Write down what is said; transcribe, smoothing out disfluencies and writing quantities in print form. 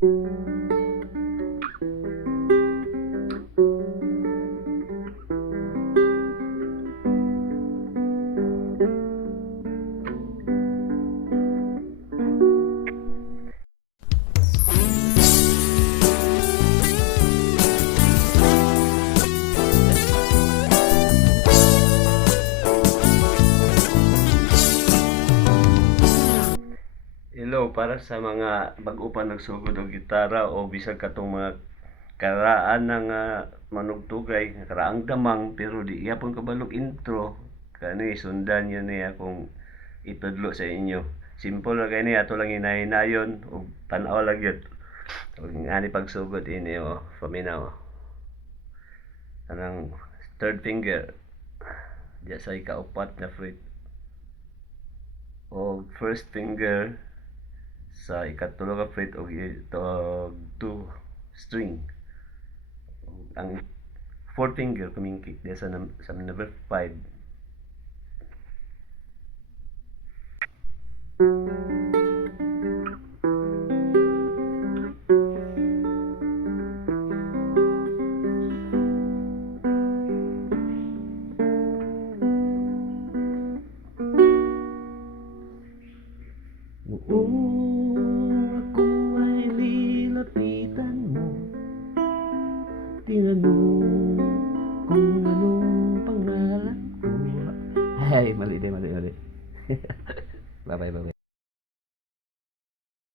Hello, para sa mga bago pa nagsugod og gitara o bisag katong mga karaan ng manugtugay, karaang damang pero di yapon kabalog intro, kani sundan yun niya akong itudlo sa inyo. Simple ra kay ni ato lang hinay-hinayon ug tan-aw lang yun. Ug ani pagsugod ini paminaw. Kanang third finger diya sa ikaupat na fret o first finger sa ikatulo ka fret og ito 2 string. Ang fourth finger kumingkik diya sa number 5. Noong ako ay nilapitan mo, tinanong kung anong pangalan ko. Ay, mali.